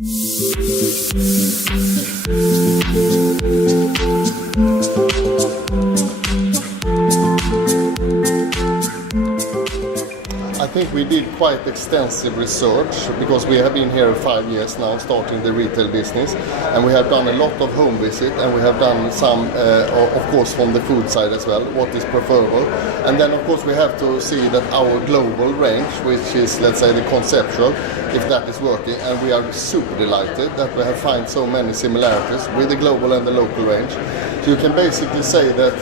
I think we did quite extensive research because we have been here 5 years now starting the retail business, and we have done a lot of home visit, and we have done some of course from the food side as well, what is preferable. And then of course we have to see that our global range, which is, let's say, the conceptual, if that is working, and we are super delighted that we have found so many similarities with the global and the local range. So you can basically say that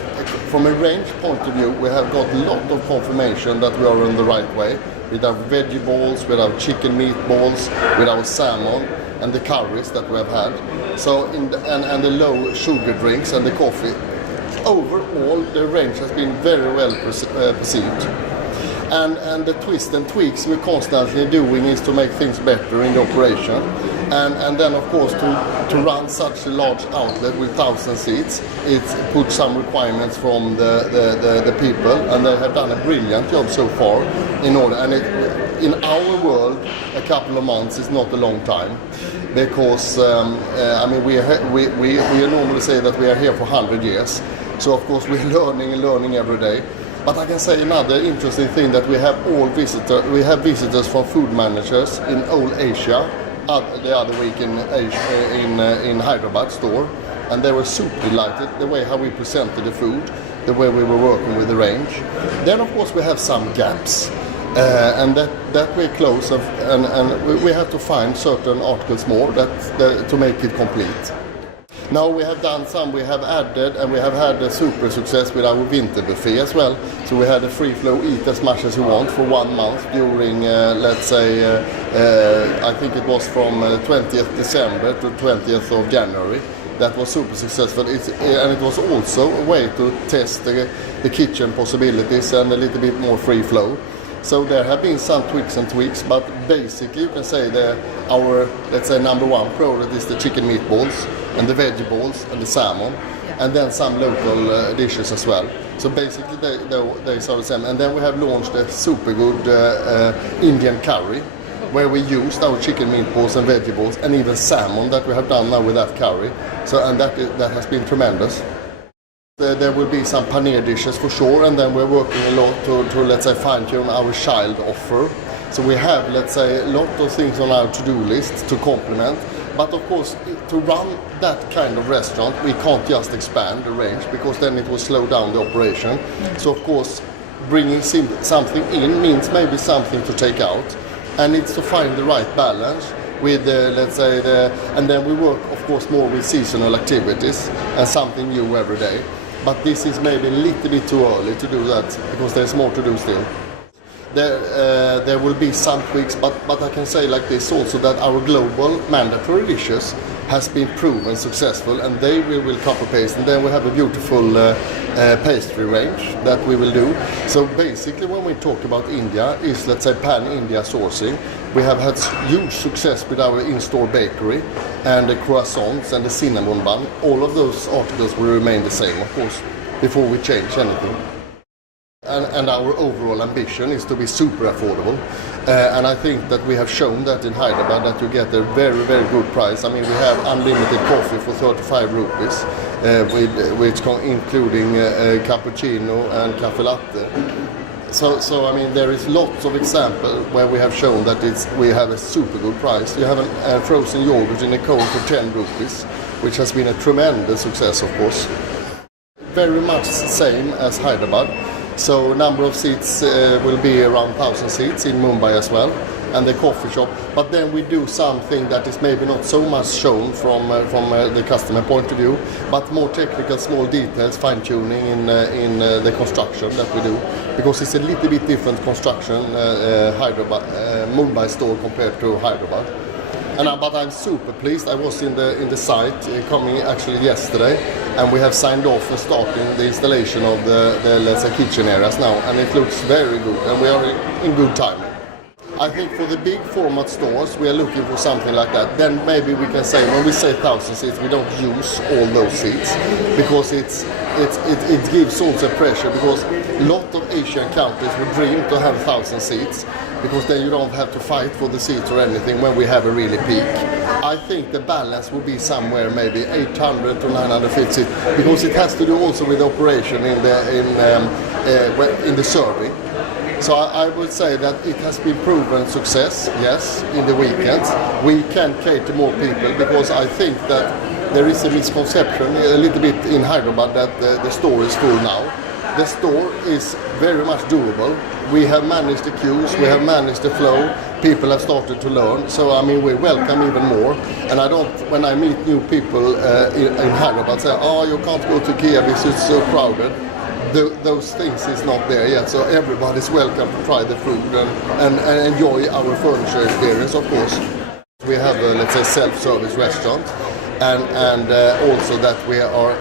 from a range point of view, we have got a lot of confirmation that we are on the right way with our veggie balls, with our chicken meatballs, with our salmon and the curries that we have had. So and the low sugar drinks and the coffee. Overall, the range has been very well perceived. And the twists and tweaks we're constantly doing is to make things better in the operation. And then of course to run such a large outlet with 1,000 seats, it puts some requirements from the people, and they have done a brilliant job so far in order. And in our world, a couple of months is not a long time, because I mean we normally say that we are here for 100 years. So of course we're learning and learning every day. But I can say another interesting thing, that we have visitors from food managers in all Asia. The other week in Hyderabad store, and they were super delighted the way how we presented the food, the way we were working with the range. Then of course we have some gaps, and that we're close of, and we have to find certain articles more to make it complete. Now we have done some, we have added, and we have had a super success with our winter buffet as well. So we had a free flow, eat as much as you want for 1 month during, let's say, I think it was from 20th December to 20th of January. That was super successful, and it was also a way to test the kitchen possibilities and a little bit more free flow. So there have been some tweaks, but basically you can say that our, let's say, number one product is the chicken meatballs and the veggie balls and the salmon, and then some local dishes as well. So basically they are the same. And then we have launched a super good Indian curry, where we used our chicken meatballs and veggie balls and even salmon that we have done now with that curry. So and that has been tremendous. There will be some paneer dishes for sure, and then we're working a lot to let's say fine-tune our child offer. So we have, let's say, a lot of things on our to-do list to complement. But of course, to run that kind of restaurant, we can't just expand the range, because then it will slow down the operation. So of course, bringing something in means maybe something to take out, and it's to find the right balance with let's say and then we work of course more with seasonal activities and something new every day. But this is maybe a little bit too early to do that, because there's more to do still. There will be some tweaks, but I can say like this also, that our global mandatory dishes has been proven successful, and they will copy paste, and then we have a beautiful pastry range that we will do. So basically when we talk about India is, let's say, pan-India sourcing. We have had huge success with our in-store bakery and the croissants and the cinnamon bun. All of those articles will remain the same, of course, before we change anything. And our overall ambition is to be super affordable. And I think that we have shown that in Hyderabad, that you get a very, very good price. I mean, we have unlimited coffee for 35 rupees, including cappuccino and cafe latte. So I mean, there is lots of examples where we have shown that we have a super good price. You have a frozen yogurt in a cone for 10 rupees, which has been a tremendous success, of course. Very much the same as Hyderabad. So number of seats will be around 1,000 seats in Mumbai as well, and the coffee shop. But then we do something that is maybe not so much shown from the customer point of view, but more technical, small details, fine-tuning in the construction that we do, because it's a little bit different construction Mumbai store compared to Hyderabad. But I'm super pleased. I was in the site coming actually yesterday, and we have signed off and starting the installation of the let's say kitchen areas now, and it looks very good, and we are in good time. I think for the big format stores, we are looking for something like that. Then maybe we can say, when we say 1,000 seats, we don't use all those seats, because it gives also pressure, because a lot of Asian countries would dream to have 1,000 seats, because then you don't have to fight for the seats or anything when we have a really peak. I think the balance will be somewhere maybe 800 to 950, because it has to do also with operation in the survey. So I would say that it has been proven success, yes, in the weekends. We can cater more people, because I think that there is a misconception a little bit in Hyderabad that the store is full now. The store is very much doable. We have managed the queues, we have managed the flow, people have started to learn. So I mean, we welcome even more. And I don't, when I meet new people in Hyderabad, say, oh, you can't go to IKEA because it's so crowded. Those things is not there yet. So everybody's welcome to try the food and enjoy our furniture experience, of course. We have a, let's say, self-service restaurant. And also that we are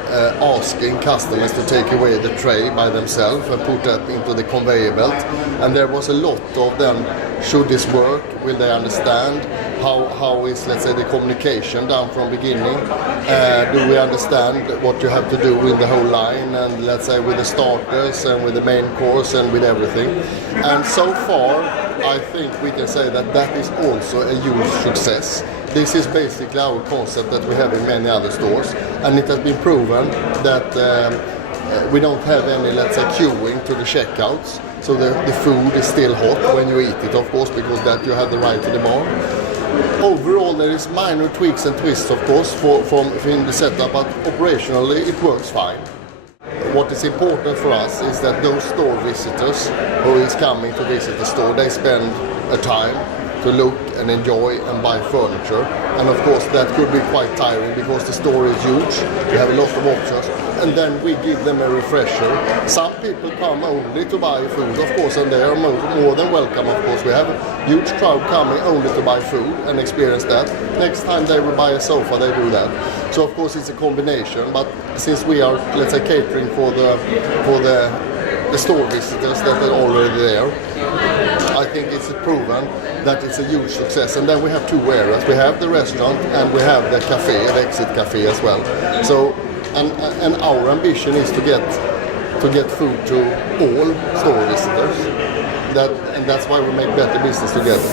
asking customers to take away the tray by themselves and put that into the conveyor belt. And there was a lot of them, should this work, will they understand, how is, let's say, the communication done from beginning, do we understand what you have to do with the whole line, and let's say with the starters and with the main course and with everything. And so far I think we can say that that is also a huge success. This is basically our concept that we have in many other stores, and it has been proven that we don't have any, let's say, queuing to the checkouts. So the food is still hot when you eat it, of course, because that you have the right to the bar. Overall, there is minor tweaks and twists, of course, from in the setup, but operationally it works fine. What is important for us is that those store visitors who is coming to visit the store, they spend a time to look and enjoy and buy furniture. And of course that could be quite tiring because the store is huge, we have a lot of options, and then we give them a refresher. Some people come only to buy food, of course, and they are more than welcome, of course. We have a huge crowd coming only to buy food and experience that. Next time they will buy a sofa, they do that. So of course it's a combination, but since we are, let's say, catering for the store visitors that are already there, I think it's proven that it's a huge success. And then we have two areas. We have the restaurant and we have the cafe, the exit cafe as well. So, and our ambition is to get food to all store visitors. And that's why we make better business together.